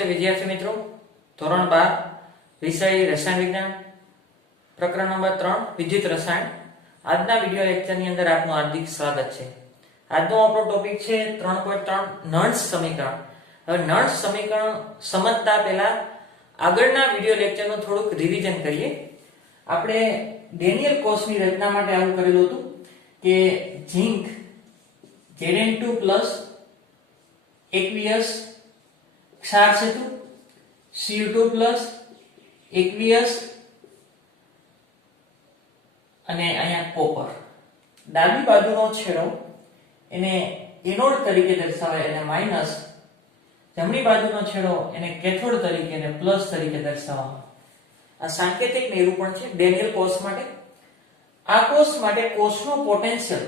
નમસ્તે વિદ્યાર્થી મિત્રો, ધોરણ 12 વિષય રસાયણ વિજ્ઞાન, પ્રકરણ નંબર 3 વિદ્યુત રસાયણ. આજના વિડિયો લેક્ચરની અંદર આપનું હાર્દિક સ્વાગત છે. આજનો આપણો ટોપિક છે 3.3 નર્ન્સ સમીકરણ. હવે નર્ન્સ સમીકરણ સમજતા પહેલા આગળના વિડિયો લેક્ચરનું થોડુંક રિવિઝન કરીએ. આપણે ડેનિયલ કોષની રચના માટે આવું કરેલું હતું કે ઝિંક Zn2+ aqueous ક્ષાર સેતુ, Cu2+ aqueous અને અહીંયા કોપર. ડાબી બાજુનો છેડો એને એનોડ તરીકે દર્શાવાય અને માઈનસ, જમણી બાજુનો છેડો એને કેથોડ તરીકે અને પ્લસ તરીકે દર્શાવવામાં. આ સાંકેતિક નિરૂપણ છે ડેનિયલ કોષ માટે. આ કોષ માટે કોષનું પોટેન્શિયલ,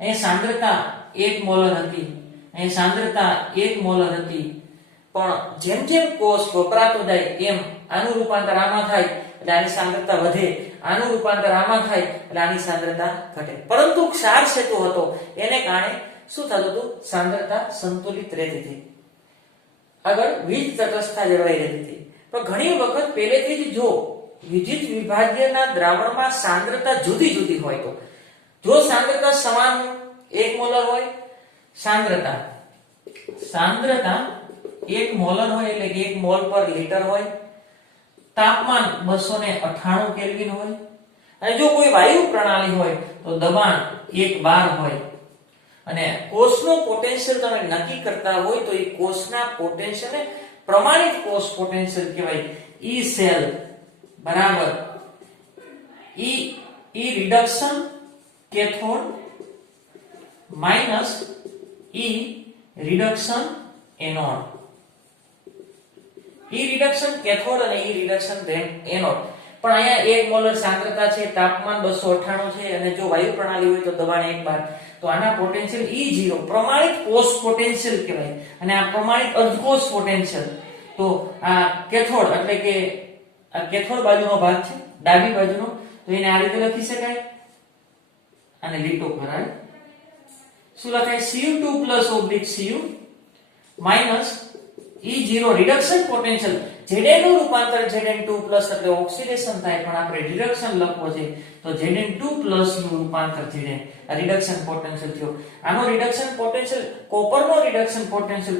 અહીંયા સાંદ્રતા 1 મોલર હતી, અહીં સાંદ્રતા 1 મોલર હતી, પણ જેમ જેમ કોષ વપરાતો જાય એમ આનું રૂપાંતર આમાં થાય એટલે આની સાંદ્રતા વધે, આનું રૂપાંતર આમાં થાય એટલે આની સાંદ્રતા ઘટે. પરંતુ ક્ષાર સેતુ હતો એને કારણે શું થતું હતું? સાંદ્રતા સંતુલિત રહેતી હતી, આગળ વીજ તટસ્થતા જળવાઈ રહેતી હતી. પણ ઘણી વખત પહેલેથી જ જો વિદ્યુત વિભાજ્યના દ્રાવણમાં સાંદ્રતા જુદી જુદી હોય તો, જો સાંદ્રતા સમાન 1 મોલર હોય, સાંદ્રતા 1 મોલર હોય એટલે કે 1 મોલ પર લિટર હોય, તાપમાન 298 કેલ્વિન હોય, અને જો કોઈ વાયુ પ્રણાલી હોય તો દબાણ 1 બાર હોય, અને કોષનું પોટેન્શિયલ તમે નક્કી કરતા હોય તો એ કોષના પોટેન્શિયલને પ્રમાણિત કોષ પોટેન્શિયલ કહેવાય. E સેલ બરાબર E reduction cathode minus E reduction anode. E reduction cathode અને E રિડક્શન એનોડ. પણ અહીંયા 1 મોલર સાંદ્રતા છે, તાપમાન 298 છે, અને જો વાયુ પ્રણાલી હોય તો દબાણ 1 બાર, તો આના પોટેન્શિયલ E0 પ્રમાણિત કોષ પોટેન્શિયલ કહેવાય. અને આ પ્રમાણિત અર્ધકોષ પોટેન્શિયલ તો આ કેથોડ એટલે કે આ કેથોડ બાજુનો ભાગ છે, ડાબી બાજુનો, તો એને આ રીતે લખી શકાય, અને લીટો ભરાય. શું લખાય? Cu2+/Cu minus E0 reduction potential. Zn નું રૂપાંતર Zn2+ એટલે ઓક્સિડેશન થાય, પણ આપણે રિડક્શન લખવો છે તો Zn2+ નું રૂપાંતર Zn, આ રિડક્શન પોટેન્શિયલ થયો. આનો રિડક્શન પોટેન્શિયલ, કોપરનો રિડક્શન પોટેન્શિયલ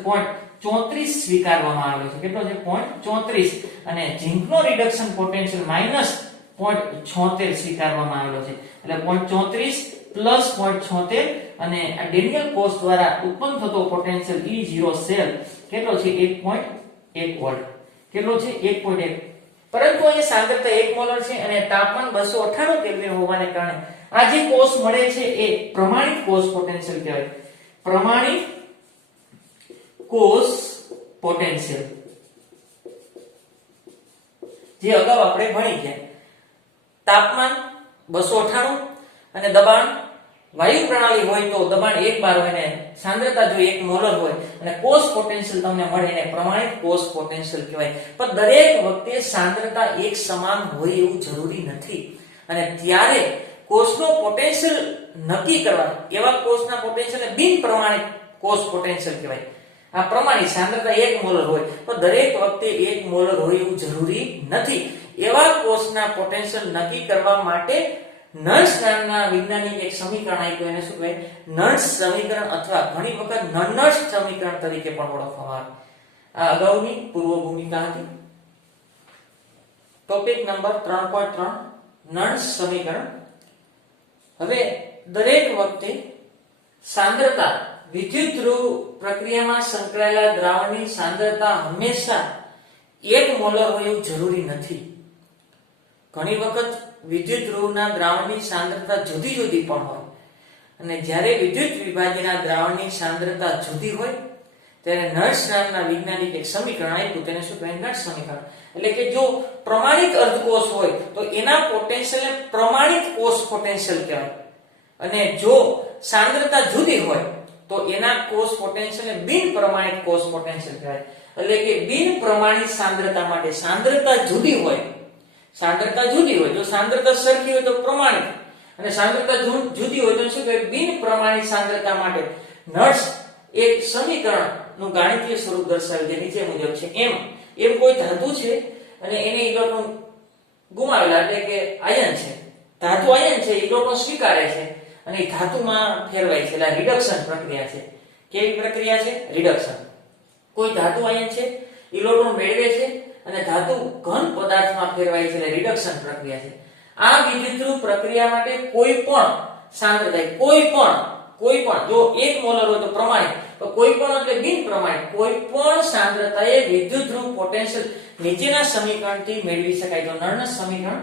0.34 સ્વીકારવામાં આવેલો છે. કેટલો છે? 0.34. અને ઝિંકનો રિડક્શન પોટેન્શિયલ -0.76 સ્વીકારવામાં આવેલો છે. એટલે 0.34 પ્લસ 0.76, અને આ ડેનિયલ કોષ દ્વારા ઉત્પન્ન થતો પોટેન્શિયલ E0 સેલ કેટલો છે? 1.1 વોલ્ટ. કેટલો છે? 1.1. પરંતુ અહીંયા સાંદ્રતા 1 મોલર છે અને તાપમાન 298 કેલ્વિન હોવાને કારણે આ જે કોષ મળે છે એ પ્રમાણિત કોષ પોટેન્શિયલ કહેવાય. પ્રમાણિત કોષ પોટેન્શિયલ જે અગાઉ આપણે ભણી ગયા. તાપમાન 298 અને દબાણ, વાયુ પ્રણાલી હોય તો દબાણ 1 બાર હોય ને સાંદ્રતા જો 1 મોલર હોય, અને કોષ પોટેન્શિયલ તમને મળે એને પ્રમાણિત કોષ પોટેન્શિયલ કહેવાય. પણ દરેક વખતે સાંદ્રતા એક સમાન હોય એવું જરૂરી નથી, અને ત્યારે કોષનો પોટેન્શિયલ નક્કી કરવા એવા કોષના પોટેન્શિયલને બિન પ્રમાણિત કોષ પોટેન્શિયલ કહેવાય. આ પ્રમાણિત સાંદ્રતા 1 મોલર હોય તો દરેક વખતે 1 મોલર હોય એવું જરૂરી નથી. એવા કોષના પોટેન્શિયલ નક્કી કરવા માટે નર્ન્સ નામના વૈજ્ઞાનિક એક સમીકરણ આપ્યું, એને શું કહેવાય? નર્ન્સ સમીકરણ, અથવા ઘણી વખત નર્ન્સ સમીકરણ તરીકે પણ ઓળખવામાં આવે. આ અગાઉની પૂર્વ ભૂમિકા હતી. ટોપિક નંબર 3.3 નર્ન્સ સમીકરણ. હવે દરેક વખતે સાંદ્રતા, વિદ્યુત ધ્રુવ પ્રક્રિયામાં સંકળાયેલા દ્રાવણની સાંદ્રતા હંમેશા 1 મોલર હોય એવું જરૂરી નથી. ઘણી વખત વિદ્યુત ધ્રુવના દ્રાવણની સાંદ્રતા જુદી જુદી પણ હોય, અને જ્યારે વિદ્યુત વિભાજ્યના દ્રાવણની સાંદ્રતા જુદી હોય ત્યારે નર્ન્સ નામના વૈજ્ઞાનિક એક સમીકરણ આપ્યું, તેને શું કહેવાય? નર્ન્સ સમીકરણ. એટલે કે જો પ્રમાણિત અર્ધકોષ હોય તો એના પોટેન્શિયલને પ્રમાણિત કોષ પોટેન્શિયલ કહેવાય, અને જો સાંદ્રતા જુદી હોય તો એના કોષ પોટેન્શિયલને બિન પ્રમાણિત કોષ પોટેન્શિયલ કહેવાય. એટલે કે બિન પ્રમાણિત સાંદ્રતા માટે સાંદ્રતા જુદી હોય, જો સાંદ્રતા સરખી હોય તો પ્રમાણિત, અને સાંદ્રતા જુદી હોય તો શું કહેવાય? બિન પ્રમાણિત સાંદ્રતા માટે નર્ન્સ એક સમીકરણ નું ગાણિતીય સ્વરૂપ દર્શાવે છે નીચે મુજબ છે. એમ કોઈ ધાતુ છે અને એને ઇલેક્ટ્રોન ગુમાવેલા એટલે કે આયન છે. ધાતુ આયન છે, ઇલેક્ટ્રોન સ્વીકારે છે અને ધાતુમાં ફેરવાય છે. એટલે રિડક્શન પ્રક્રિયા છે. કેવી પ્રક્રિયા છે? રિડક્શન. કોઈ ધાતુ આયન છે, ઇલેક્ટ્રોન મેળવે છે અને ધાતુ ઘન પદાર્થમાં ફેરવાય છે. એટલે રિડક્શન પ્રક્રિયા છે. આ વિદ્યુતધ્રુવ પ્રક્રિયા માટે કોઈ પણ સાંદ્રતા કોઈ પણ જો 1 મોલર હોય તો પ્રમાણિત, તો કોઈ પણ એટલે બિન પ્રમાણિત કોઈ પણ સાંદ્રતાએ વિદ્યુતધ્રુવ પોટેન્શિયલ નીચેના સમીકરણથી મેળવી શકાય. તો નળના સમીકરણ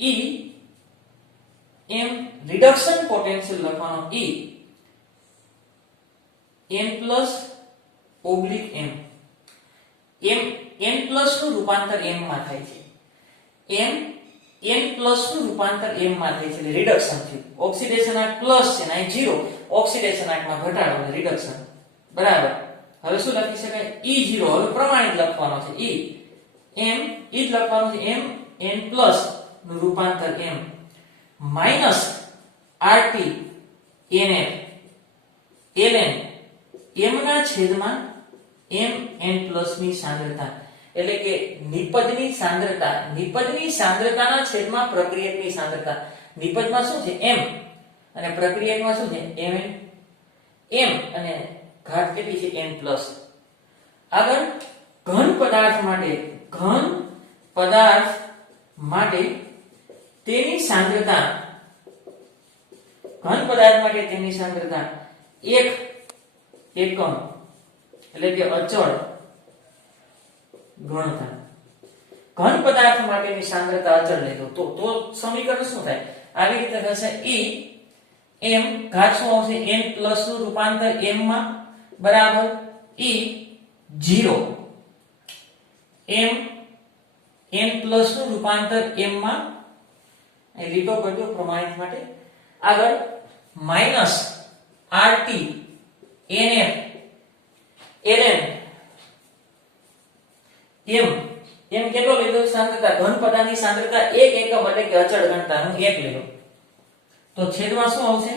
E m રિડક્શન પોટેન્શિયલ લખવાનો E m plus oblique m plus નું રૂપાંતર m માં થાય છે. n પ્લસ નું રૂપાંતર m માં થાય છે એટલે રિડક્શન થયું. ઓક્સિડેશન આંક પ્લસ છે અને 0 ઓક્સિડેશન આંકમાં ઘટાડો એટલે રિડક્શન. બરાબર. હવે શું લખી શકાય? E0 હવે પ્રમાણિત લખવાનો છે. m જ લખવાનું છે. n પ્લસ નું રૂપાંતર m minus RT NF ln m ના છેદમાં mn પ્લસ ની સાંદ્રતા એટલે કે નિપજની સાંદ્રતાના છેદમાં પ્રક્રિયકની સાંદ્રતા. નિપજમાં શું છે? m અને પ્રક્રિયકમાં શું છે? mn. m અને ઘાત કેટલી છે? n plus. આગળ ઘન પદાર્થ માટે તેની સાંદ્રતા 1 એકમ એટલે કે અચળ ઘનતા. ઘન પદાર્થ માટેની સાંદ્રતા અચળ લેજો તો સમીકરણ શું થાય? આવી રીતે થશે E m ઘાત શું આવશે? n પ્લસ નું રૂપાંતર m માં બરાબર E0 n પ્લસ નું રૂપાંતર m માં એ લીટો કરજો પ્રમાણિત માટે. આગળ minus RT NF ln m કેટલો લીધો? સાંદ્રતા ઘન પદાર્થની સાંદ્રતા 1 એકમ એટલે કે અચળ ઘનતાનું 1 લીધો તો છેદમાં શું આવશે?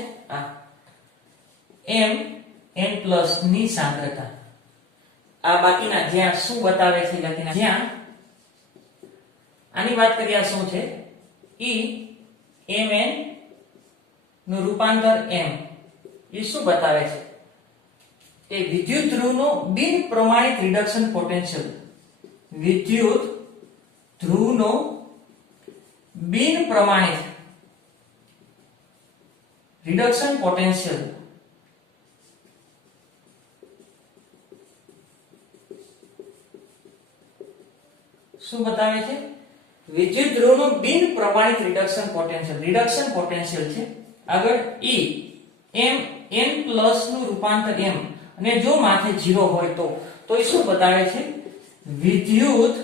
m n પ્લસ ની સાંદ્રતા. આ બાકીના જ્યાં શું બતાવે છે લખીને જ્યાં આની વાત કરીએ શું છે? mn નું રૂપાંતર m એ શું બતાવે છે? એ વિદ્યુત ધ્રુવનો બિન પ્રમાણિત રિડક્શન પોટેન્શિયલ. વિદ્યુત ધ્રુવનો બિન પ્રમાણિત રિડક્શન પોટેન્શિયલ શું બતાવે છે? વિદ્યુત ધ્રુવનું બિન પ્રમાણિત રિડક્શન પોટેન્શિયલ છે. આગળ m n પ્લસ નું રૂપાંતર m અને જો માથે 0 હોય તો એ શું બતાવે છે? વિદ્યુત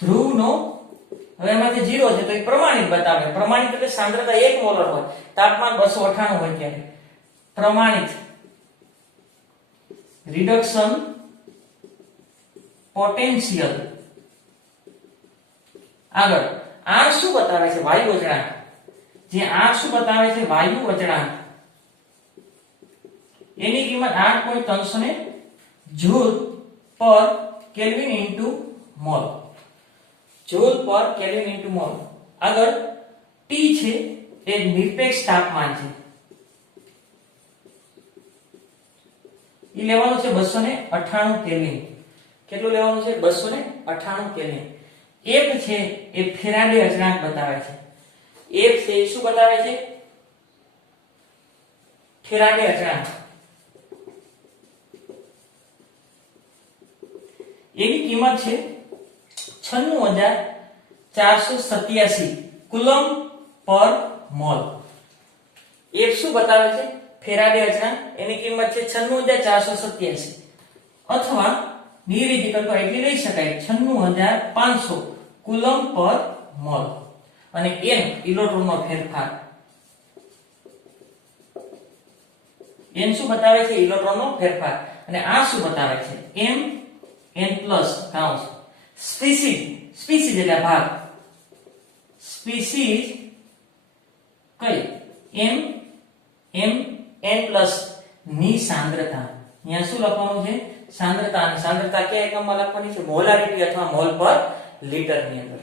ધ્રુવનો હવે એમાંથી 0 છે તો એ પ્રમાણિત બતાવે. પ્રમાણિત એટલે સાંદ્રતા 1 મોલર હોય, તાપમાન 298 હોય ત્યારે પ્રમાણિત રિડક્શન પોટેન્શિયલ. આગળ R શું બતાવે છે? વાયુ અચળાંક. જે R શું બતાવે છે? વાયુ અચળાંક. એની કિંમત 8.300 જૂલ પર કેલ્વિન ઇન્ટુ મોલ. જૂલ પર કેલ્વિન ઇન્ટુ મોલ. આગળ T છે એ નિરપેક્ષ તાપમાન છે. ઈ લેવાનું છે 298 કેલ્વિન. કેટલું લેવાનું છે? 298 કેલ્વિન. F છે એ ફેરાડે અચળાંક બતાવે છે. F છે એ શું બતાવે છે? ફેરાડે અચળાંક. એની કિંમત છે 96487 કુલમ પર મોલ. F શું બતાવે છે? ફેરાડે અચળાંક. એની કિંમત છે 96487 અથવા નિર્વિધિ કરતો એટલી લઈ શકાય 96500 કુલમ પર મોલ. અને n ઇલેક્ટ્રોનનો ફેરફાર. n શું બતાવે છે? ઇલેક્ટ્રોનનો ફેરફાર. અને આ શું બતાવે છે? m n પ્લસ કાઉન્સ સ્પીસીઝ એટલે ભાગ. સ્પીસીઝ કઈ? m n પ્લસ ની સાંદ્રતા. અહીંયા શું લખવાનું છે સાંદ્રતા, અને સાંદ્રતા કયા એકમમાં લખવાની છે મોલારિટી અથવા મોલ પર લિટર ની અંદર.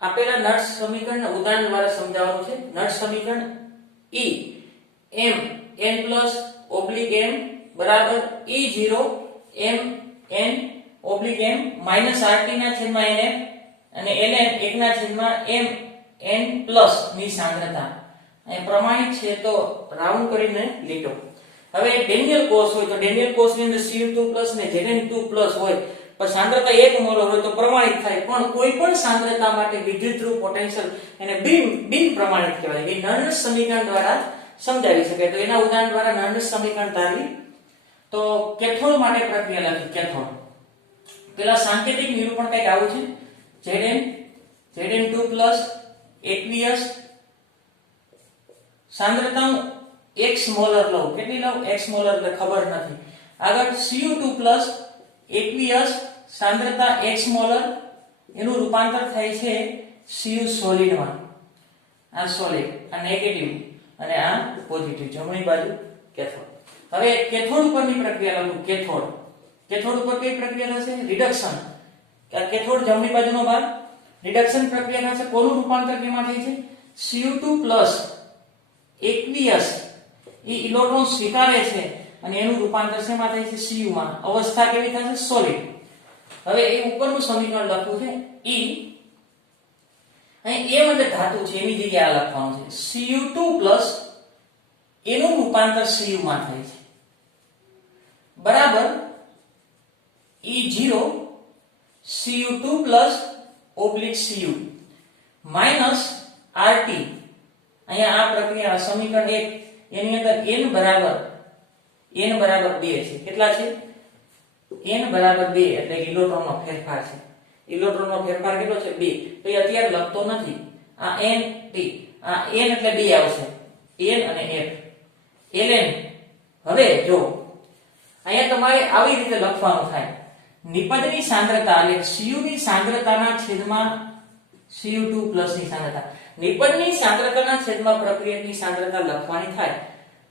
આપેલા નર્સ સમીકરણ ઉદાહરણ દ્વારા સમજાવવાનું છે. નર્સ સમીકરણ E m n plus oblique m બરાબર E0 m n oblique m minus RT ના છેદમાં nf અને ln 1 ના છેદમાં m n plus ની સાંદ્રતા અહીં પ્રમાણિત છે તો રાઉન્ડ કરીને લીધો. હવે ડેનિયલ કોષ હોય તો ડેનિયલ કોષ ની અંદર Cu2+ ને Zn2+ હોય પણ સાંદ્રતા 1 મોલ હોય તો પ્રમાણિત થાય. પણ કોઈ પણ સાંદ્રતા માટે વિદ્યુતધ્રુવ પોટેન્શિયલ એને બિન પ્રમાણિત કહેવાય. એ નર્સ સમીકરણ દ્વારા સમજાવી શકાય. તો એના ઉદાહરણ દ્વારા નર્સ સમીકરણ તારવી. તો કેથોડ માટે પ્રક્રિયા લખી. કેથોડ પેલા સાંકેતિક નિરૂપણ કંઈક આવું છે. Zn2+ aqueous સાંદ્રતા x મોલર લઉં. કેટલી લઉં? x મોલર એટલે ખબર નથી. આગળ Cu2+ aqueous સાંદ્રતા x મોલર એનું રૂપાંતર થાય છે Cu સોલિડ માં. આ સોલિડ, આ નેગેટિવ અને આ પોઝિટિવ, જમણી બાજુ કેથોડ. હવે કેથોડ ઉપરની પ્રક્રિયા લખું. કેથોડ ઉપર કઈ પ્રક્રિયા થશે? રિડક્શન. કેથોડ જમણી બાજુનો ભાગ રિડક્શન પ્રક્રિયા થશે. કોનું રૂપાંતર કેમાં થાય છે? Cu2+ aqueous એ ઇલેક્ટ્રોન સ્વીકારે છે અને એનું રૂપાંતર શેમાં થાય છે? Cu માં. અવસ્થા કેવી થશે? સોલિડ. હવે એ ઉપરનું સમીકરણ લખવું છે E અહીં m એટલે ધાતુ છે એની જગ્યાએ આ લખવાનું છે Cu2+ એનું રૂપાંતર Cu માં થાય છે બરાબર E0 Cu2+ oblique Cu minus RT. અહીંયા આ પ્રક્રિયા સમીકરણ 1 એની અંદર n બરાબર 2 છે. કેટલા છે? n બરાબર 2 એટલે ઇલેક્ટ્રોનનો ફેરફાર છે. ઇલેક્ટ્રોનનો ફેરફાર કેટલો છે? 2. તો એ અત્યારે લખતો નથી. આ n t આ n એટલે 2 આવશે. n અને f ln. હવે જો અહીંયા તમારે આવી રીતે લખવાનું થાય. નિપજની સાંદ્રતા એટલે Cu ની સાંદ્રતાના છેદમાં Cu2+ ની સાંદ્રતા. નિપજની સાંદ્રતાના છેદમાં પ્રક્રિયકની સાંદ્રતા લખવાની થાય.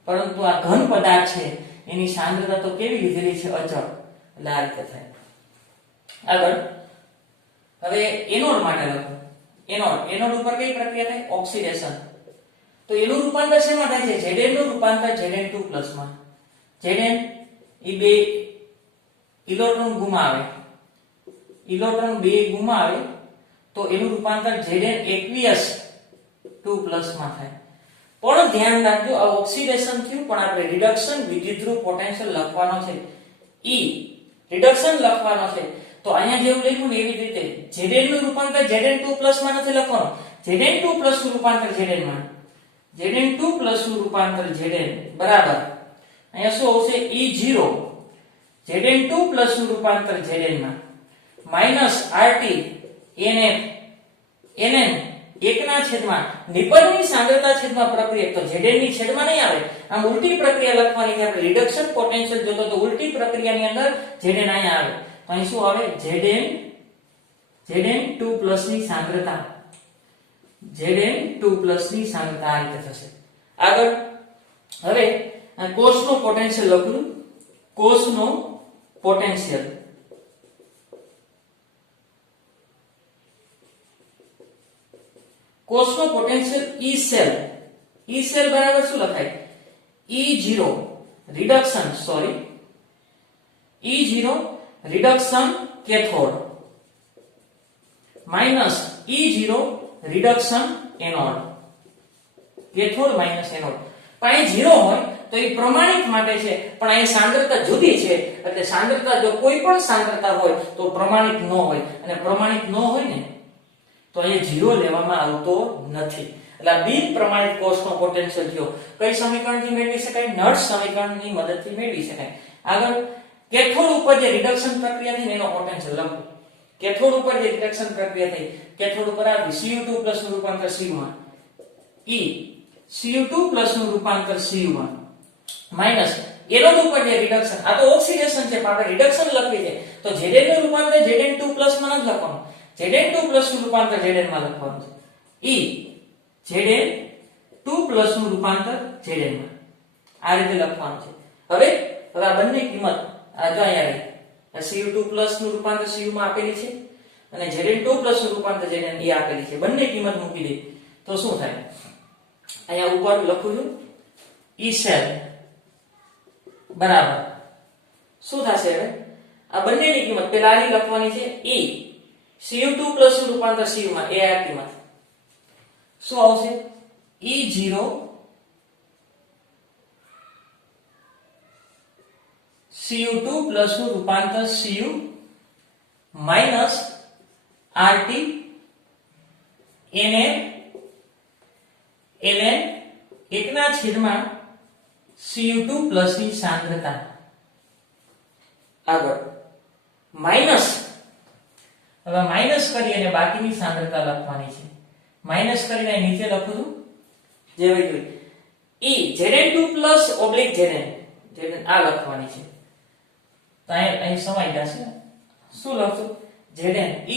પરંતુ આ ઘન પદાર્થ છે એની સાંદ્રતા તો કેવી લીધેલી છે? અચળ. એટલે આ રીતે થાય. આગળ હવે એનોડ માટે લખો. એનોડ ઉપર કઈ પ્રક્રિયા થાય? ઓક્સિડેશન. તો એનું રૂપાંતર શેમાં થાય છે? Zn નું રૂપાંતર Zn2+ માં. Zn એ બે ઇલેક્ટ્રોન ગુમાવે તો એનું રૂપાંતર Zn aqueous 2+ માં થાય. પણ ધ્યાન રાખજો આ ઓક્સિડેશન થયું પણ આપણે રિડક્શન વિદ્યુતધ્રુવ પોટેન્શિયલ લખવાનો છે. E રિડક્શન લખવાનો છે. તો અહીંયા જેવું લખ્યું ને એવી રીતે Zn નું રૂપાંતર Zn2+ માં નથી લખવાનું. Zn2+ નું રૂપાંતર Zn માં. Zn2+ નું રૂપાંતર Zn બરાબર અહીંયા શું આવશે? E0 Zn2+ નું રૂપાંતર Zn માં minus RT NF ln 1 ના છેદમાં નિપજની સાંદ્રતા છેદમાં પ્રક્રિયક. તો Zn ની છેદમાં નહીં આવે. આમ ઉલટી પ્રક્રિયા લખવાની છે. આપણે રિડક્શન પોટેન્શિયલ જોતો તો ઉલટી પ્રક્રિયાની અંદર Zn અહીંયા આવે. તો અહીં શું આવે? Zn2+ ની સાંદ્રતા. Zn2+ ની સાંદ્રતા આ રીતે થશે. આગળ હવે કોષનો પોટેન્શિયલ લખું. કોષનો પોટેન્શિયલ E cell બરાબર શું લખાય? E0 reduction cathode minus E0 reduction anode. Cathode minus anode. પણ અહીં 0 હોય તો એ પ્રમાણિત માટે છે પણ અહીં સાંદ્રતા જુદી છે. એટલે સાંદ્રતા જો કોઈ પણ સાંદ્રતા હોય તો પ્રમાણિત ન હોય અને પ્રમાણિત ન હોય ને તો અહીંયા 0 લેવામાં આવતો નથી. એટલે બિન પ્રમાણિત કોષનો પોટેન્શિયલ થયો. કઈ સમીકરણથી મેળવી શકાય? નર્સ સમીકરણની મદદથી મેળવી શકાય. આગળ કેથોડ ઉપર જે રિડક્શન પ્રક્રિયા થઈ એનો પોટેન્શિયલ લખો. કેથોડ ઉપર જે રિડક્શન પ્રક્રિયા થઈ કેથોડ ઉપર આવી Cu2+ નું રૂપાંતર Cu માં. E Cu2+ નું રૂપાંતર Cu માં માઈનસ એનોડ ઉપર જે રિડક્શન. આ તો ઓક્સિડેશન છે પણ આપણે રિડક્શન લખવી છે તો Zn નું રૂપાંતર Zn2+ માં નથી લખવાનું. Zn2+ નું રૂપાંતર Zn માં લખવાનું છે. E Zn2+ નું રૂપાંતર Zn માં. આ રીતે લખવાનું છે. હવે આ બંને કિંમત આ જો અહીંયા આવી Cu2+ નું રૂપાંતર Cu માં આપેલી છે અને Zn2+ નું રૂપાંતર Zn એ આપેલી છે. બંને કિંમત મૂકી દે તો શું થાય? અહીંયા ઉપર લખું છું E cell બરાબર શું થશે? હવે આ બંનેની કિંમત પેલા આની લખવાની છે E Cu2+ નું રૂપાંતર Cu માં એ આ કિંમત શું આવશે? E0 Cu2+ નું રૂપાંતર Cu minus RT Na ln 1/Cu2+ ની સાંદ્રતા આગળ માઈનસ હવે માઈનસ કરી અને બાકીની સાંદ્રતા લખવાની છે. માઈનસ કરીને નીચે લખું છું જે હોય E Zn2+ Zn આ લખવાની છે. તો અહીં સમાઈ જશે. શું લખશું? Zn E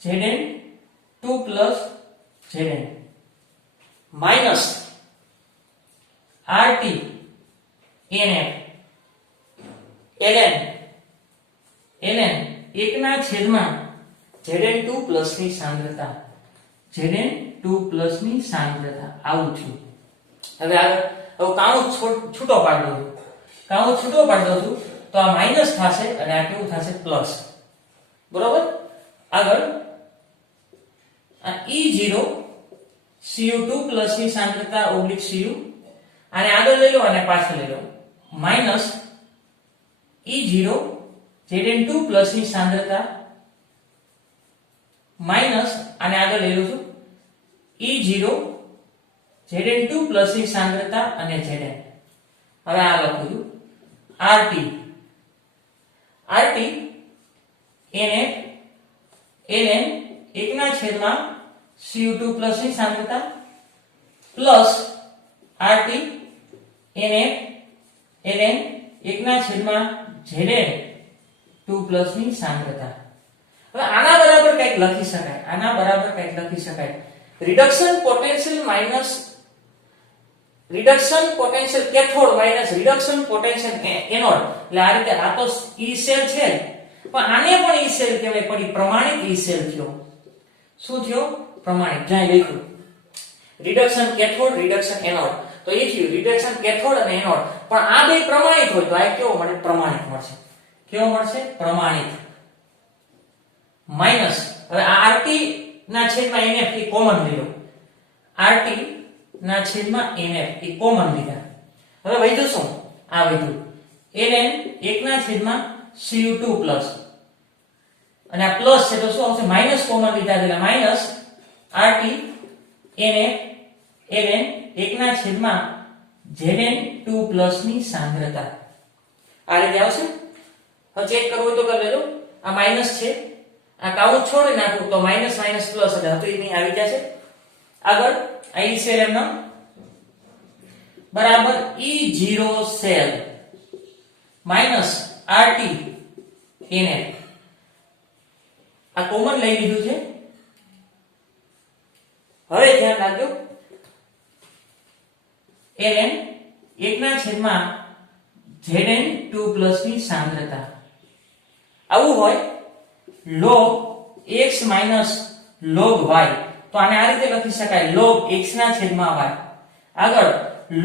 Zn2+ Zn minus RT NF ln 1/Zn2+ ની સાંદ્રતા Zn2+ ની સાંદ્રતા આવું છું. હવે આગળ કાઉન્ટ છૂટો પાડી દઉં છું. કાઉન્ટ છૂટો પાડી દઉં છું તો આ માઈનસ થશે અને આ કેવું થશે? પ્લસ. બરોબર. આગળ આ E0 Cu2+ ની સાંદ્રતા / Cu આને આગળ લઈ લો અને પાછળ લઈ લો માઈનસ E0 Zn2+ ની સાંદ્રતા માઈનસ આને આગળ લઈ લો છું E0 Zn2+ ની સાંદ્રતા અને Zn. હવે આ લખું છું RT NF ln 1/Cu2+ ની સાંદ્રતા plus RT NF ln 1/Zn2+ ની સાંદ્રતા. હવે આના બરાબર કંઈક લખી શકાય. Reduction potential minus reduction potential cathode minus reduction potential anode. એટલે આ રીતે આ તો E સેલ છે પણ આને પણ E સેલ કહેવાય. પણ પ્રમાણિત E સેલ થયો. શું થયો? પ્રમાણિત. જ્યાં લખ્યું રિડક્શન કેથોડ રિડક્શન એનોડ તો એ થયું રિડક્શન કેથોડ અને એનોડ. પણ આ બે પ્રમાણિત હોય તો આ કેવો મળે? પ્રમાણિત મળશે. કેવો મળશે? પ્રમાણિત. માઈનસ હવે આ RT ના છેદમાં NF એ કોમન લઈ લો. RT ના છેદમાં NF એ કોમન લીધા. હવે વધ્યું શું? આ વધ્યું ln 1/Cu2+ અને આ પ્લસ છે તો શું આવશે? માઈનસ કોમન લીધા એટલે minus RT NF ln 1/Zn2+ ની સાંદ્રતા. આ રીતે આવશે. હવે ચેક કરવું હોય તો કરી લેજો. આ માઈનસ છે, આ કાઉન્ટ છોડી નાખું તો માઈનસ માઈનસ પ્લસ એટલે હતું એ આવી જશે. આગળ આ E સેલ એમ બરાબર E0 cell minus RT NF આ કોમન લઈ લીધું છે. હવે ધ્યાન રાખજો ln 1/Zn2+ ની સાંદ્રતા આવું હોય log x minus log y તો આને આ રીતે લખી શકાય log x ના છેદમાં y. આગળ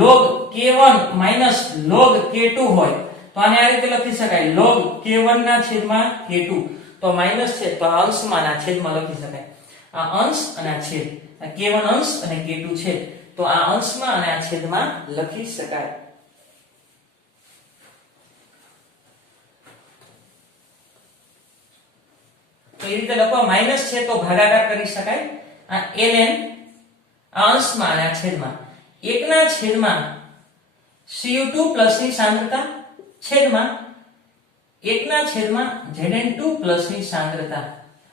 log k1 minus log k2 હોય તો આને આ રીતે લખી શકાય log k1 ના છેદમાં k2. તો માઈનસ છે તો આ અંશમાં ના છેદમાં લખી શકાય. આ અંશ અને આ છેદ, આ k1 અંશ અને k2 છેદ તો આ અંશમાં અને આ છેદમાં લખી શકાય. તો એ રીતે લખવા માઈનસ છે તો ભાગાકાર કરી શકાય. આ ln આ અંશમાં અને આ છેદમાં 1/Cu2+ ની સાંદ્રતા છેદમાં 1/Zn2+ ની સાંદ્રતા.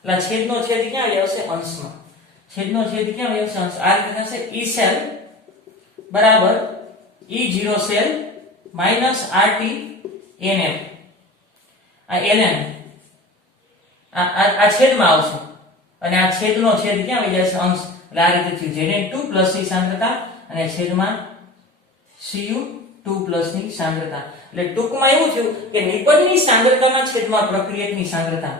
એટલે છેદનો છેદ ક્યાં આવશે? અંશમાં. છેદનો છેદ ક્યાં આવશે? અંશ. આ રીતે થશે E સેલ બરાબર E0 cell minus RT NF આ ln આ છેદમાં આવશે અને આ છેદનો છેદ ક્યાં આવી જશે? અંશ. એટલે આ રીતે થયું Zn2+ ની સાંદ્રતા અને છેદમાં Cu2+ ની સાંદ્રતા. એટલે ટૂંકમાં એવું થયું કે નિપજની સાંદ્રતાના છેદમાં પ્રક્રિયકની સાંદ્રતા,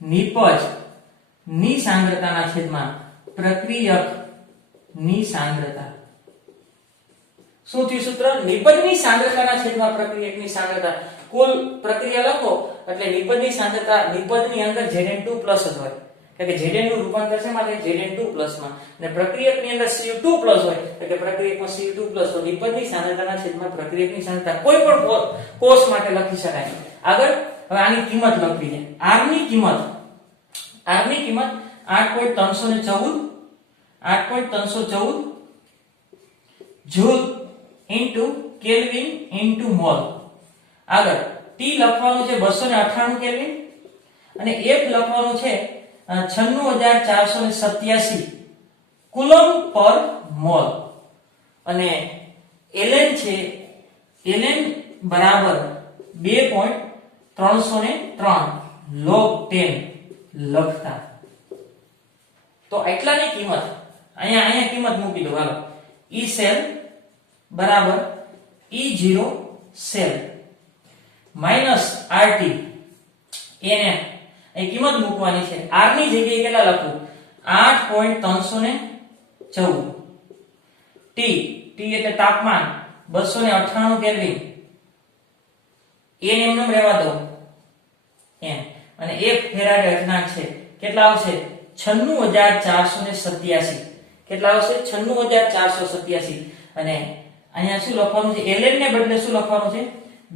નિપજની સાંદ્રતાના છેદમાં પ્રક્રિયકની સાંદ્રતા. શું થયું સૂત્ર? નિપજની સાંદ્રતાના છેદમાં પ્રક્રિયકની સાંદ્રતા. કુલ પ્રક્રિયા લખો એટલે નિપજની સાંદ્રતા, નિપજની અંદર Zn2+ જ હોય, એટલે કે Zn નું રૂપાંતર છે માટે Zn2+ માં, અને પ્રક્રિયકની અંદર Cu2+ હોય એટલે કે પ્રક્રિયકમાં Cu2+, તો નિપજની સાંદ્રતાના છેદમાં પ્રક્રિયકની સાંદ્રતા કોઈ પણ કોષ માટે લખી શકાય. આગળ હવે આની કિંમત લખવી છે. R ની કિંમત 8.314 joule into kelvin into mall. આગળ T લખવાનું છે 298 કેલ્વિન અને F લખવાનું છે 96487 કુલમ પર મોલ, અને ln છે ln બરાબર 2.303 log 10 લખતા. તો એટલાની કિંમત અહીંયા કિંમત મૂકી દો. હાલો E સેલ બરાબર E0 સેલ માઈનસ RT એને અહીં કિંમત મૂકવાની છે. R ની જગ્યાએ કેટલા લખું? 8.314. T એટલે તાપમાન 298 કેલ્વિન, n એમને રહેવા દો n, અને F ફેરાડે અચળાંક છે. કેટલા આવશે? 96487. કેટલા આવશે? 96487. અને અહીંયા શું લખવાનું છે? ln ને બદલે શું લખવાનું છે?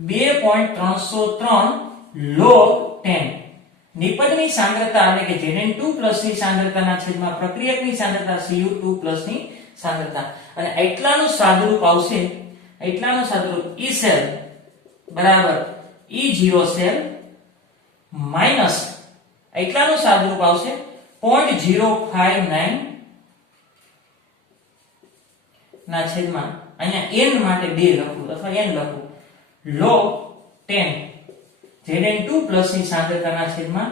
2.303 log 10. નિપજની સાંદ્રતા એટલે કે Zn2+ ની સાંદ્રતાના છેદમાં પ્રક્રિયકની સાંદ્રતા Cu2+ ની સાંદ્રતા. અને એટલાનું સાદુરૂપ આવશે, એટલાનું સાદુરૂપ E સેલ બરાબર E0 સેલ માઈનસ એટલાનું સાદુરૂપ આવશે 0.059 ના છેદમાં અહીંયા n માટે 2 લખું અથવા n લખું log 10 Zn2+ ની સાંદ્રતાના છેદમાં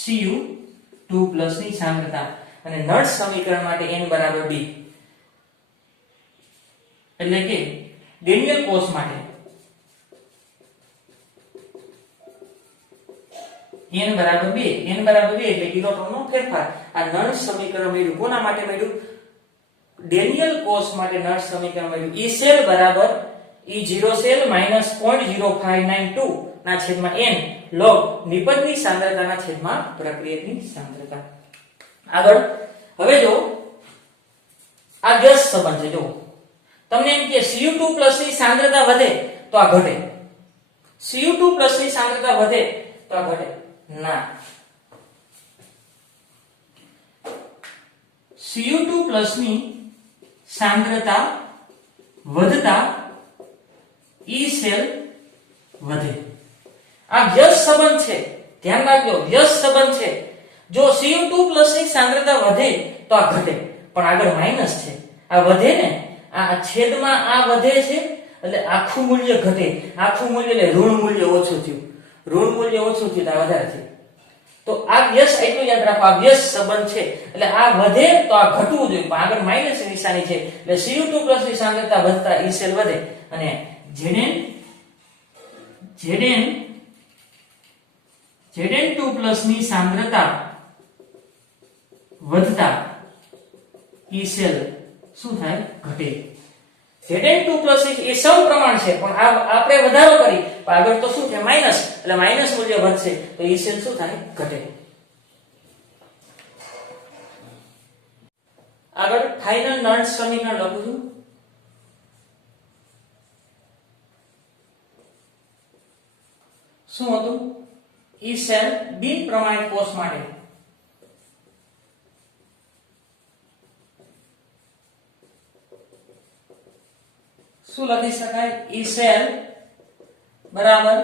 Cu2+ ની સાંદ્રતા. અને નળ સમીકરણ માટે n બરાબર 2, એટલે કે ડેનિયલ કોષ માટે n બરાબર 2 એટલે કિલોટોનનો ફેરફાર. આ નળ સમીકરણ મળ્યું. કોના માટે મળ્યું? ડેનિયલ કોષ માટે નળ સમીકરણ મળ્યું. E સેલ બરાબર E0 સેલ માઈનસ 0.0592 ના છેદમાં n log નિપજની સાંદ્રતાના છેદમાં પ્રક્રિયકની સાંદ્રતા. આગળ હવે જો આ વ્યસ્ત સંબંધ છે. જો તમને એમ કે Cu2+ ની સાંદ્રતા વધે તો આ ઘટે, Cu2+ ની સાંદ્રતા વધે તો આ ઘટે. ના, Cu2+ ની સાંદ્રતા વધતા E સેલ વધે. આ વ્યસ્ત સંબંધ છે, ધ્યાન રાખજો, વ્યસ્ત સંબંધ છે. જો Cu2+ ની સાંદ્રતા વધે તો આ ઘટે, પણ આગળ માઈનસ છે. આ વધે ને, આ છેદમાં આ વધે છે એટલે આખું મૂલ્ય ઘટે. આખું મૂલ્ય એટલે ઋણ મૂલ્ય ઓછું થયું, ઋણ મૂલ્ય ઓછું થયું તો આ વધારે થયું. તો આ વ્યસ્ત એટલું યાદ રાખો, આ વ્યસ્ત સંબંધ છે. એટલે આ વધે તો આ ઘટવું જોઈએ, પણ આગળ માઈનસ ની નિશાની છે એટલે Cu2+ ની સાંદ્રતા વધતા E સેલ વધે, અને Zn2+ ની સાંદ્રતા વધતા E સેલ શું થાય? ઘટે. Zn2+ એ સમપ્રમાણ છે, પણ આપણે વધારો કરી પણ આગળ તો શું છે? માઈનસ, એટલે માઈનસ મૂલ્ય વધશે તો E સેલ શું થાય? ઘટે. આગળ ફાઇનલ નળ સમીકરણ લખું છું. શું હતું? E સેલ બિન પ્રમાણિત કોષ માટે શું લખી શકાય? E સેલ બરાબર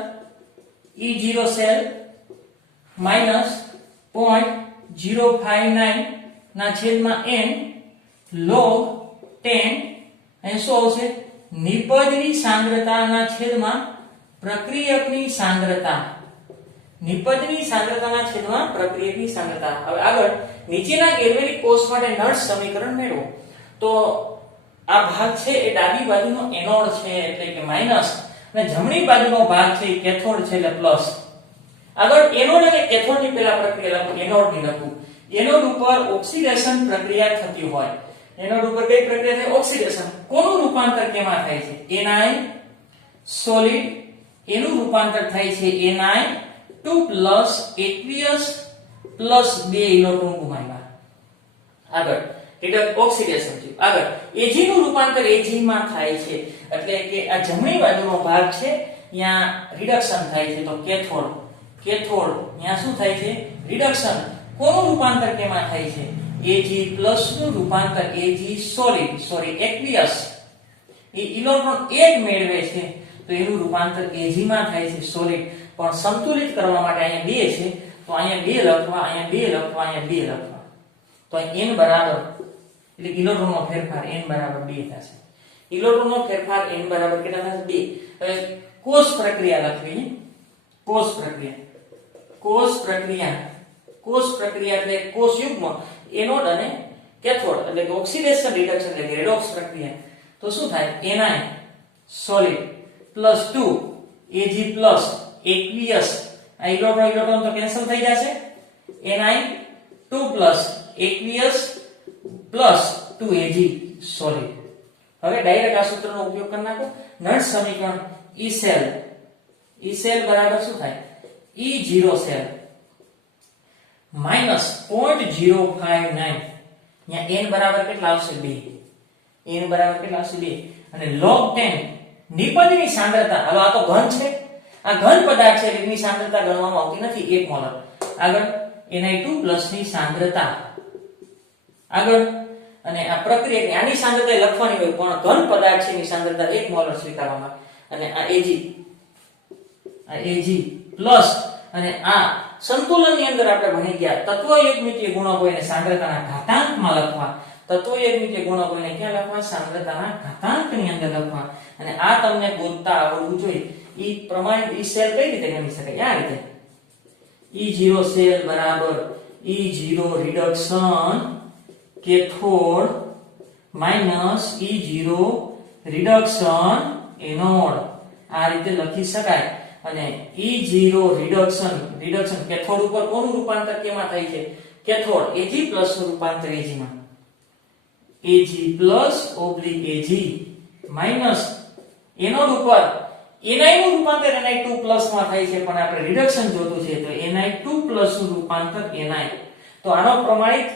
E0 સેલ માઈનસ 0.059 ના છેદમાં n log 10, અહીં શું આવશે? નિપજની સાંદ્રતાના છેદમાં પ્રક્રિયકની સાંદ્રતા. નિપજની સાંદ્રતાના છેદમાં પ્રક્રિયકની સાંદ્રતા. હવે આગળ નીચેના ગેલ્વેનિક કોષ માટે નળ સમીકરણ મેળવો. તો આ ભાગ છે એ ડાબી બાજુનો એનોડ છે એટલે કે માઈનસ, અને જમણી બાજુનો ભાગ છે એ કેથોડ છે એટલે પ્લસ. આગળ એનોડ અને કેથોડ ની પેલા પ્રક્રિયા લખું, એનોડ ની લખું. એનોડ ઉપર ઓક્સિડેશન પ્રક્રિયા થતી હોય. એનોડ ઉપર કઈ પ્રક્રિયા થાય? ઓક્સિડેશન. કોનું રૂપાંતર કેમાં થાય છે? એનાયન સોલિડ, એનું રૂપાંતર થાય છે Ni2+ aqueous પ્લસ 2 ઇલેક્ટ્રોન ગુમાવ્યા. આગળ રિડક્ટ ઓક્સિડેશન થયું. આગળ Ag નું રૂપાંતર Ag માં થાય છે એટલે કે આ જમણી બાજુનો ભાગ છે ત્યાં રિડક્શન થાય છે. તો કેથોડ, કેથોડ ત્યાં શું થાય છે? રિડક્શન. કોનું રૂપાંતર કેમાં થાય છે? Ag+ નું રૂપાંતર Ag સોલિડ, સોરી aqueous, એ ઇલેક્ટ્રોન 1 મેળવે છે તો એનું રૂપાંતર Ag માં થાય છે સોલિડ. પણ સંતુલિત કરવા માટે અહીંયા 2 છે તો અહીંયા 2 લખવા, અહીંયા 2 લખવા, અહીંયા 2 લખવા. તો અહીં n બરાબર એટલે ઇલેક્ટ્રોનનો ફેરફાર n બરાબર 2 થશે. ઇલેક્ટ્રોનનો ફેરફાર n બરાબર કેટલા થશે? 2. હવે કોષ પ્રક્રિયા લખવી. કોષ પ્રક્રિયા, કોષ પ્રક્રિયા, કોષ પ્રક્રિયા એટલે કોષ યુગ્મ એનોડ અને કેથોડ એટલે કે ઓક્સિડેશન રિડક્શન એટલે કે રેડોક્સ પ્રક્રિયા. તો શું થાય? Ni solid plus 2 Ag plus aqueous, આ ઇલેક્ટ્રોન ઇલેક્ટ્રોન તો કેન્સલ થઈ જશે. Ni2 plus aqueous plus 2Ag solid. હવે ડાયરેક્ટ આ સૂત્રનો ઉપયોગ કરી નાખો. નળ સમીકરણ E સેલ, E સેલ બરાબર શું થાય? E0 cell minus 0.059. અહીંયા n બરાબર કેટલા આવશે? 2. n બરાબર કેટલા આવશે? 2. અને log 10 નિપજની સાંદ્રતા. હવે આ તો ઘન છે, આ ઘન પદાર્થ છે એટલે એની સાંદ્રતા ગણવામાં આવતી નથી 1 મોલર. આગળ Ni2+ ની સાંદ્રતા. આગળ અને આ પ્રક્રિયા આની સાંદ્રતા લખવાની હોય પણ ઘન પદાર્થ છે એની સાંદ્રતા 1 મોલર સ્વીકારવામાં. અને આ Ag, આ Ag પ્લસ અને આ સંતુલનની અંદર આપણે ભણી ગયા તત્વયુગ્મિતીય ગુણકો એને સાંદ્રતાના ઘાતાંકમાં લખવા. તત્વયુગ્મિતીય ગુણકો એને ક્યાં લખવા? સાંદ્રતાના ઘાતાંકની અંદર લખવા. અને આ તમને ગોતતા આવડવું જોઈએ. ઈ પ્રમાણિત ઈ સેલ કઈ રીતે ગણી શકાય? આ રીતે E0 સેલ બરાબર E0 reduction cathode minus E0 reduction anode. આ રીતે લખી શકાય. અને E0 રિડક્શન, રિડક્શન કેથોડ ઉપર કોનું રૂપાંતર કેમાં થાય છે? કેથોડ Ag+ નું રૂપાંતર Ag માં. Ag+ / Ag માઈનસ એનોડ ઉપર Ni નું રૂપાંતર Ni2+ માં થાય છે પણ આપણે રિડક્શન જોતું છે તો Ni2+ નું રૂપાંતર Ni. તો આનો પ્રમાણિત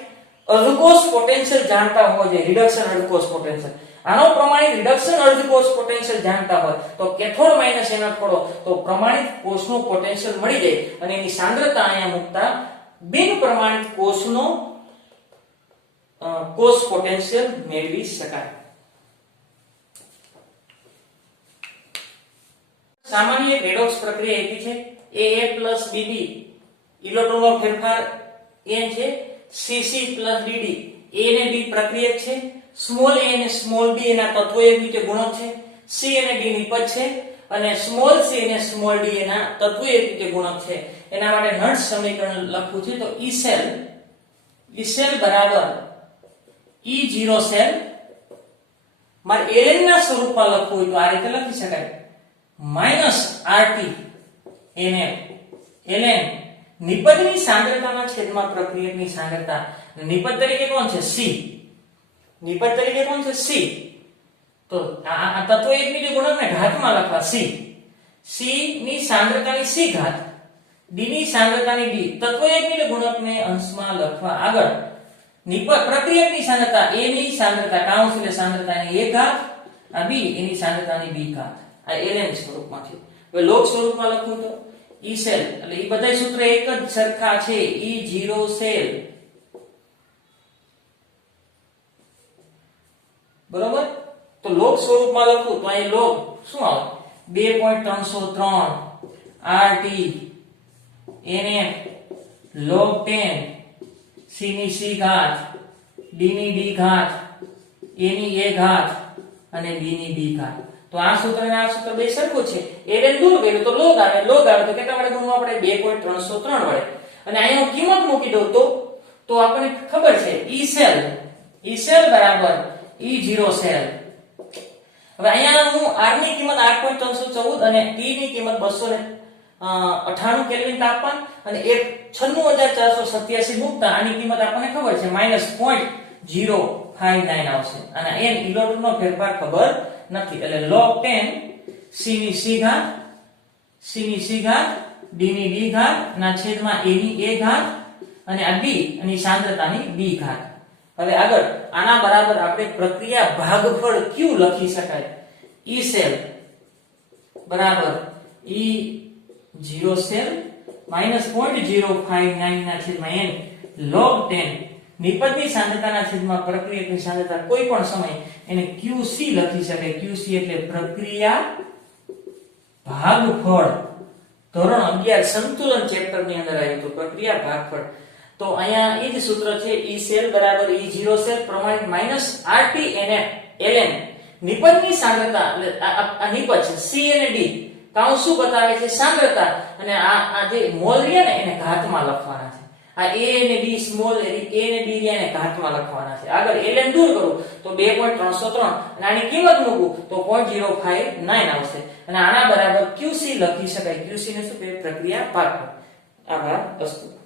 અર્ધકોષ પોટેન્શિયલ જાણતા હોવો જોઈએ. રિડક્શન અર્ધકોષ પોટેન્શિયલ, આનો પ્રમાણિત રિડક્શન અર્ધકોષ પોટેન્શિયલ જાણતા હોય તો કેથોડ માઈનસ એનોડ થોડો તો પ્રમાણિત કોષનું પોટેન્શિયલ મળી જાય અને એની સાંદ્રતા અહીંયા મૂકતા બિન પ્રમાણિત કોષનો કોષ પોટેન્શિયલ મેળવી શકાય. સામાન્ય રેડોક્સ પ્રક્રિયા એવી છે AA + BB ઇલેક્ટ્રોનનો ફેરફાર n છે, CC + DD A અને B પ્રક્રિયક છે, સ્મોલ a અને સ્મોલ b એના તત્વયુગ્મિતીય ગુણક છે, C અને D નિપજ છે અને સ્મોલ c અને સ્મોલ d એના તત્વયુગ્મિતીય ગુણક છે. એના માટે નળ સમીકરણ લખવું છે તો E સેલ બરાબર E0 સેલ. મારે ln ના સ્વરૂપમાં લખવું હોય તો આ રીતે લખી શકાય -RT NF ln નિપજની સાંદ્રતાના છેદમાં પ્રક્રિયકની સાંદ્રતા. નિપજ તરીકે કોણ છે? C. નિપજ તરીકે કોણ છે? C. તો આ તત્વયુગ્મિતીય ગુણકને ઘાતમાં લખવા C. C ની સાંદ્રતાની C ઘાત, D ની સાંદ્રતાની D. તત્વયુગ્મિતીય ગુણકને અંશમાં લખવા. આગળ નિપજ પ્રક્રિયકની સાંદ્રતા A ની સાંદ્રતા કાઉન્સ એટલે સાંદ્રતાની 1 ઘાત, આ B એની સાંદ્રતાની B ઘાત. આ ln સ્વરૂપમાં છે. હવે લોગ સ્વરૂપમાં લખું તો E સેલ એટલે એ બધા સૂત્ર એક જ સરખા છે. E0 સેલ બરોબર. તો લોગ સ્વરૂપમાં લખું તો અહીં લોગ શું આવે? 2.303 RT NF log 10 C ની C ઘાત, D ની D ઘાત, A ની A ઘાત અને B ની B ઘાત. તો આ સૂત્ર અને આ સૂત્ર બે સરખું છે. ln દૂર કર્યું તો log આવે, log આવે તો કેટલા વડે ગુણવું આપણે? 2.303 વડે. અને અહીંયા હું કિંમત મૂકી દઉં તો આપણને ખબર છે E સેલ બરાબર E0 સેલ હવે અહીંયા હું r ની કિંમત 8.314 અને t ની કિંમત 298 કેલ્વિન તાપમાન અને 96487 મૂકતા આની કિંમત આપણને ખબર છે -0.059 આવશે અને n ઇલેક્ટ્રોનનો ફેરફાર ખબર નથી એટલે log 10 c ની c ઘાત c ની c ઘાત d ની d ઘાત ના છેદમાં a ની a ઘાત અને આ d અને સાંદ્રતાની b ઘાત. હવે આગળ આના બરાબર આપણે પ્રક્રિયા ભાગફળ q લખી શકાય. E સેલ બરાબર E0 સેલ -0.059 ના છેદમાં n log 10 નિપજની સાંદ્રતાના છેદમાં પ્રક્રિયકની સાંદ્રતા કોઈ પણ સમય એને QC લખી શકાય. QC એટલે પ્રક્રિયા ભાગફળ. ધોરણ 11 સંતુલન ચેપ્ટર ની અંદર આવ્યું હતું પ્રક્રિયા ભાગફળ. તો અહીંયા એ જ સૂત્ર છે E સેલ બરાબર E0 સેલ પ્રમાણિત -RT ln નિપજની સાંદ્રતા એટલે આ નિપજ છે C અને D કાઉન્સ શું બતાવે છે સાંદ્રતા અને આ જે મોલ રહ્યા ને એને ઘાતમાં લખવાના છે. આ A અને D સ્મોલ A અને D એને ઘાતમાં લખવાના છે. આગળ ln દૂર કરું તો 2.303 અને આની કિંમત મૂકું તો 0.059 આવશે અને આના બરાબર QC લખી શકાય. QC ને શું કહેવાય પ્રક્રિયા ભાગફળ. આભાર. અસ્તુ.